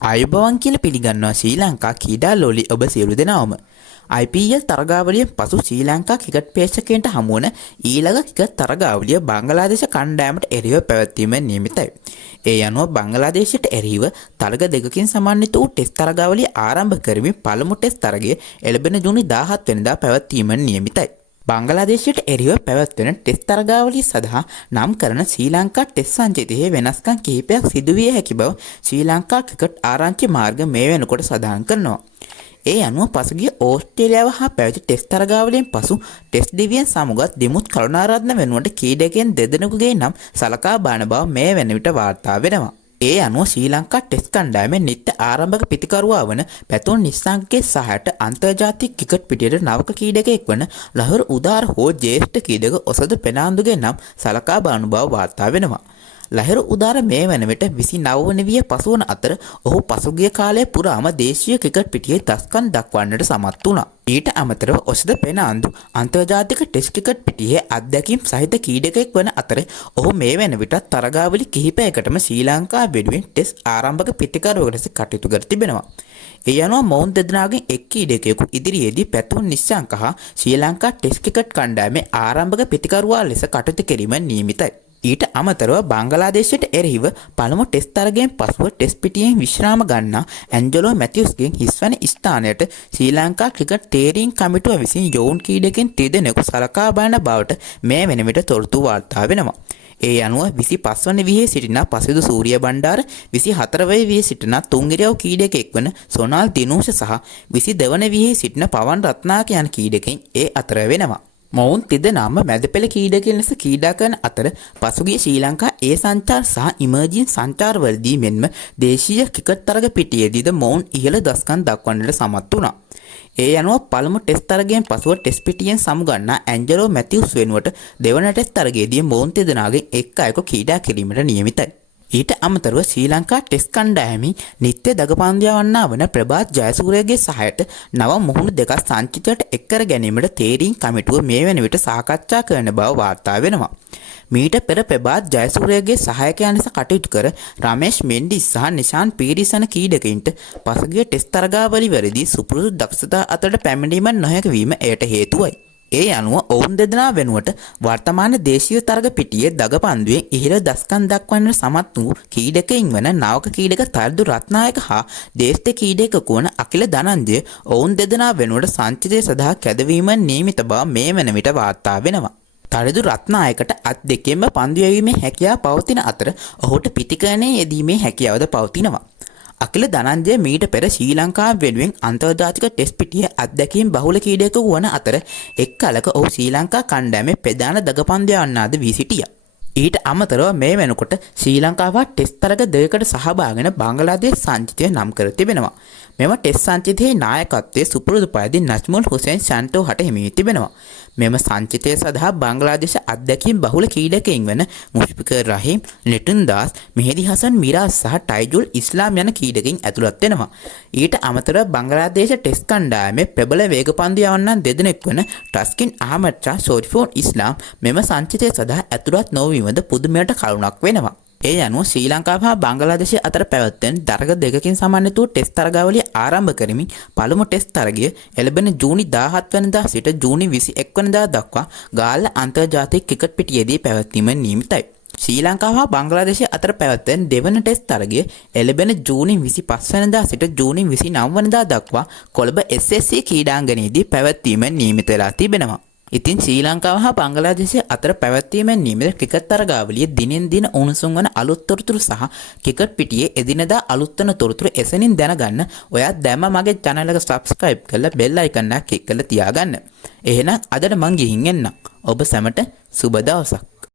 ආයුබෝවන් කියලා පිළිගන්නවා ශ්‍රී ලංකා ක්‍රීඩා ලෝලි ඔබ සියලු දෙනාම. IPL තරගාවලියෙන් පසු ශ්‍රී ලංකා ක්‍රිකට් ප්‍රේක්ෂකයන්ට හමුවන ඊළඟ ක්‍රිකට් තරගාවලිය බංගලාදේශ කණ්ඩායමට එරෙහිව පැවැත්වීම නියමිතයි. ඒ අනුව බංගලාදේශයට එරෙහිව තරග දෙකකින් සමන්විත වූ ටෙස්ට් තරගාවලිය ආරම්භ කරමින් පළමු ටෙස්ට් තරගය එළඹෙන ජූනි 17 වෙනිදා පැවැත්වීම නියමිතයි. බංගලාදේශයට එරෙහිව පැවැත්වෙන ටෙස්ට් තරගාවලිය සඳහා නම් කරන ශ්‍රී ලංකා ටෙස්ට් සංචිතයේ වෙනස්කම් කිහිපයක් සිදු විය හැකි බව ශ්‍රී ලංකා ක්‍රිකට් ආරංචි මාර්ග මේ වෙනකොට සඳහන් කරනවා. ඒ අනුව පසුගිය ඕස්ට්‍රේලියාව හා පැවති ටෙස්ට් තරගාවලියෙන් පසු ටෙස්ට් දිවියෙන් සමුගත් දිමුත් කරුණාරත්න වෙනුවට ක්‍රීඩකයන් දෙදෙනෙකුගේ නම් සලකා බාන බව මේ වෙන විට වාර්තා වෙනවා. ඒ අනුව ශ්‍රී ලංකා ටෙස්ට් කණ්ඩායමේ නිත්‍ය ආරම්භක පිතිකරුවා වන පැතුම් නිස්සංගගේ සහයට අන්තර්ජාතික ක්‍රිකට් පිටියට නවක ක්‍රීඩකයෙක් වන ලහිරු උදාර හෝ ජ්‍යෙෂ්ඨ ක්‍රීඩක ඔසද පෙනාන්දුගේ නම් සලකා බානු බව වාර්තා වෙනවා. ලහිරු උදාර මේ වන විට 29 වන විය පසුවන අතර ඔහු පසුගිය කාලය පුරාම දේශීය ක්‍රිකට් පිටියේ දස්කම් දක්වන්නට සමත් වුණා. ඊට අමතරව ඔසද පෙනාන්දු අන්තර්ජාතික ටෙස්ට් ක්‍රිකට් පිටියේ අත්දැකීම් සහිත ක්‍රීඩකයෙක් වන අතර ඔහු මේ වන විට තරගාවලි කිහිපයකටම ශ්‍රී ලංකාව වෙනුවෙන් ටෙස්ට් ආරම්භක පිතිකරුවෙකු ලෙස කටයුතු කර තිබෙනවා. ඒ අනුව මොවුන් දෙදෙනාගෙන් එක් ක්‍රීඩකයෙකු ඉදිරියේදී පැතුම් නිශ්ශංක හා ශ්‍රී ලංකා ටෙස්ට් ක්‍රිකට් කණ්ඩායමේ ආරම්භක පිතිකරුවා ලෙස කටයුතු කිරීම නියමිතයි. ඊට අමතරව බංගලාදේශයට එරෙහිව පළමු ටෙස්ට් තරගයෙන් පසුව ටෙස්ට් පිටියෙන් විශ්‍රාම ගන්නා ඇන්ජලෝ මැතිව්ස්ගෙන් හිස්වන ස්ථානයට ශ්‍රී ලංකා ක්‍රිකට් තේරීම් කමිටුව විසින් යෝන් ක්‍රීඩකයන් තිදෙනෙකු සලකා බලන බවට මේ වෙන විට තොරතුරු වාර්තා වෙනවා. ඒ අනුව 25 වන වියේ සිටින පසිදු සූරිය බණ්ඩාර 24 වෙනි වියේ සිටින තුන්ගිරියව ක්‍රීඩකයෙක් වන සොනාල් දිනූෂ සහ 22 වන වියේ සිටින පවන් රත්නායක යන ක්‍රීඩකයන් ඒ අතර වෙනවා. මොවුන් තිදෙනාම මැද පෙළ ක්‍රීඩකයන් ලෙස ක්‍රීඩා කරන අතර පසුගිය ශ්‍රී ලංකා ඒ සංචාර සහ ඉමර්ජින් සංචාරවලදී මෙන්ම දේශීය ක්‍රිකට් තරග පිටියේදීද මොවුන් ඉහළ දස්කම් දක්වන්නට සමත් වුණා. ඒ අනුව පළමු ටෙස්ට් තරගයෙන් පසුව ටෙස්ට් පිටියෙන් සමුගන්නා ඇන්ජලෝ මැතිව්ස් වෙනුවට දෙවන ටෙස්ට් තරගයේදී මොවුන් තිදෙනාගෙන් එක් අයෙකු ක්‍රීඩා කිරීමට නියමිතයි. ඊට අමතරව ශ්‍රී ලංකා ටෙස්ට් කණ්ඩායමේ නිත්‍ය දගපන්දියා වන්නා වන ප්‍රභාත් ජයසූරියගේ සහයට නව මුහුණු දෙකක් සංචිතයට එක් කර ගැනීමට තේරීම් කමිටුව මේ වෙන විට සාකච්ඡා කරන බව වාර්තා වෙනවා. මීට පෙර ප්‍රභාත් ජයසූරියගේ සහායකයන් ලෙස කටයුතු කර රමේෂ් මෙන්ඩිස් සහ නිශාන් පීරිස් යන ක්‍රීඩකයින්ට පසුගිය ටෙස්ට් තරගාවලිවලදී සුපුරුදු දක්ෂතා අතරට පැමිණීම නොහැකි වීම එයට හේතුවයි. ඒ අනුව ඔවුන් දෙදෙනා වෙනුවට වර්තමාන දේශීය තරග පිටියේ දගපන්දුවෙන් ඉහළ දස්කම් දක්වන්නට සමත් වූ ක්‍රීඩකයින් වන නාවක ක්‍රීඩක තර්දු රත්නායක හා දේශීය ක්‍රීඩකයෙකු වන අකිල ධනංජය ඔවුන් දෙදෙනා වෙනුවට සංචිතය සඳහා කැදවීම නියමිත බව මේ වන විට වාර්තා වෙනවා. තරිදු රත්නායකට අත් දෙකෙන්ම පන්දු යැවීමේ හැකියාව පවතින අතර ඔහුට පිටිකරණයේ යෙදීමේ හැකියාවද පවතිනවා. අකිල ධනංජය මීට පෙර ශ්‍රී ලංකාව වෙනුවෙන් අන්තර්ජාතික ටෙස්ට් පිටියේ අත්දැකීම් බහුල ක්‍රීඩකයෙකු වන අතර එක් කලක ඔහු ශ්‍රී ලංකා කණ්ඩායමේ ප්‍රධාන දගපන්දයා වන්නාද වී සිටියා. ඊට අමතරව මේ වෙනකොට ශ්‍රී ලංකාව ටෙස්ට් තරග දෙකකට සහභාගී වන බංගලාදේශ සංචිතය නම් කර තිබෙනවා. මෙම ටෙස්ට් සංචිතයේ නායකත්වයේ සුපුරුදු පරිදි නජ්මුල් හුසේන් ෂන්ටෝ හට හිමි වී තිබෙනවා. මෙම සංචිතය සඳහා බංගලාදේශ අත්දැකීම් බහුල ක්‍රීඩකයින් වන මුෂ්ෆිකර් රහීම්, ලිටන් දාස්, මෙහෙදි හසන් මිරාස් සහ ටයිජුල් ඉස්ලාම් යන ක්‍රීඩකයින් ඇතුළත් වෙනවා. ඊට අමතරව බංගලාදේශ ටෙස්ට් කණ්ඩායමේ ප්‍රබල වේගපන්දු යවන්නන් දෙදෙනෙක් වන ටස්කින් අහමඩ් ෂා, ෂොරිෆෝන් ඉස්ලාම් මෙම සංචිතය සඳහා ඇතුළත් නොවීමද පුදුමයට කරුණක් වෙනවා. ඒ අනුව ශ්‍රී ලංකාව හා බංගලාදේශය අතර පැවැත්වෙන තරග දෙකකින් සමන්විත වූ ටෙස්ට් තරගාවලිය ආරම්භ කරමින් පළමු ටෙස්ට් තරගය එළඹෙන ජූනි 17 වෙනිදා සිට ජූනි 21 වෙනිදා දක්වා ගාල්ල අන්තර්ජාතික ක්‍රිකට් පිටියේදී පැවැත්වීම නියමිතයි. ශ්‍රී ලංකාව හා බංගලාදේශය අතර පැවැත්වෙන දෙවන ටෙස්ට් තරගය එළඹෙන ජූනි 25 වෙනිදා සිට ජූනි 29 වෙනිදා දක්වා කොළඹ SSC ක්‍රීඩාංගණයේදී පැවැත්වීම නියමිත වෙලා තිබෙනවා. ඉතින් ශ්‍රී ලංකාව හා බංගලාදේශය අතර පැවැත්වීමෙන් නියමිත ක්‍රිකට් තරගාවලිය දිනෙන් දින උණුසුම් වන අලුත් තොරතුරු සහ ක්‍රිකට් පිටියේ එදිනදා අලුත් වන තොරතුරු එසැනින් දැනගන්න ඔයත් දැම්ම මගේ channel එක subscribe කරලා bell icon එක click කරලා තියාගන්න. එහෙනම් අදට මං ගිහින් එන්නම්. ඔබ සැමට සුබ දවසක්.